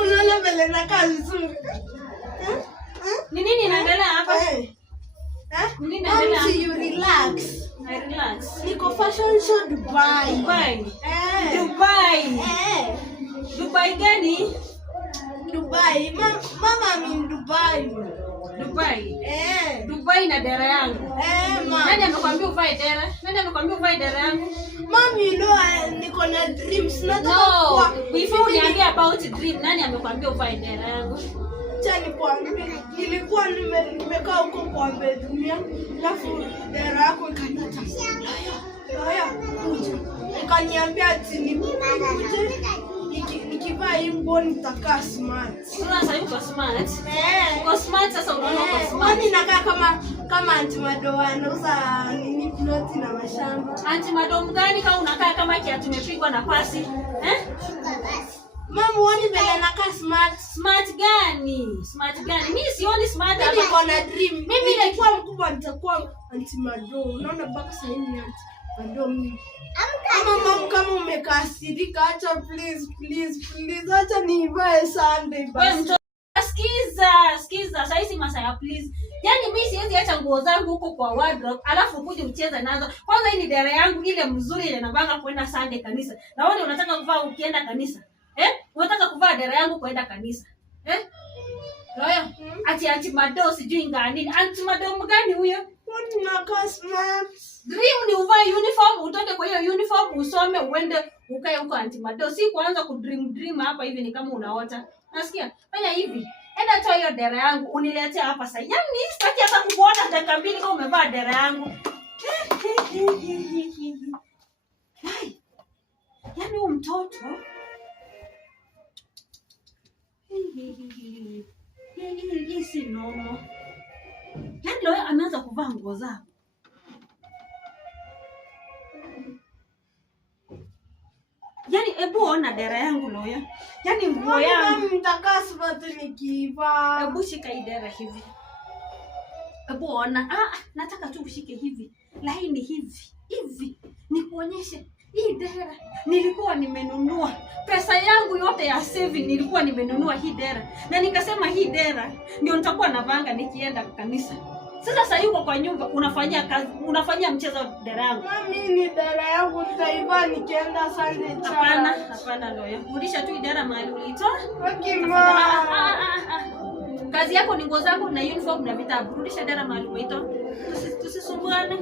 Unaona vile nakaa vizuri. Ni nini inaendelea hapa? Nini inaendelea? You relax. I relax. Niko fashion show Dubai. Dubai. Dubai gani? Dubai. Mama in Dubai. Dubai na dera yangu. Nani amekwambia uvae dera? Nani amekwambia uvae dera yangu? Mom, you know niko na dreams. No, before uniambie about dream, nani amekwambia uvae dera yangu? Chani kuambia, nilikuwa nimekaa huko kwa bedroom yangu, alafu dera yako ikaniita. Haya, kuja. Ikaniambia ati nikuje. Nikivaa hii nguo nitakaa smart. Sasa yuko smart? Uko smart sasa unaona uko smart. Mimi nakaa kama Aunty Mado anauza nini ploti na mashamba. Aunty Mado mgani kama unakaa kama kiatu tumepigwa na pasi? Mama, uone vile nakaa smart. Smart gani? Smart gani? Mimi sioni smart hapa. Mimi niko na dream. Mimi nilikuwa mkubwa nitakuwa Aunty Mado. Unaona mpaka sasa hivi Aunty Mado mimi. Mama, kama umekasirika, acha please. Acha nivae Sunday basi. Sikiza. Sasa hizi masaa ya please. Yaani mimi siwezi acha nguo zangu huko kwa wardrobe, alafu ukuje ucheze nazo. Kwanza hii ni dera yangu ile mzuri ile navanga kwenda Sunday kanisa. Na wewe unataka kuvaa ukienda kanisa? Unataka kuvaa dera yangu kwenda kanisa? Royo, Aunty Mado sijui ngani. Aunty Mado mgani huyo? Unakaa smart. Dream ni uvae uniform, utoke kwa hiyo uniform, usome, uende ukae huko Aunty Mado. Si kuanza kudream hapa hivi ni kama unaota. Nasikia? Fanya hivi. Enda toa hiyo dera yangu, uniletee hapa sasa. Yaani sitaki hata kukuona dakika mbili kama umevaa dera yangu. Yaani huyu mtoto hii si nomo. Yaani leo ameanza kuvaa nguo zako. Yaani hebu ona dera yangu leo. Yaani nguo yangu nitakaa smart nikivaa. Hebu shika hii dera hivi. Hebu ona. Nataka tu ushike hivi. Laini hivi. Nikuonyeshe hii dera nilikuwa nimenunua. Pesa yangu yote ya saving nilikuwa nimenunua hii dera. Na nikasema hii dera ndio nitakuwa navanga nikienda kanisa. Sasa yuko kwa nyumba unafanyia mchezo dera yangu. Mami, ni dera yangu nitaivaa nikienda Sunday church. Hapana Loyo. Rudisha tu dera mahali ulitoa. Okay, ma. Kazi yako ni nguo zangu na uniform na vitabu. Rudisha dera mahali ulitoa. Tusisumbuane.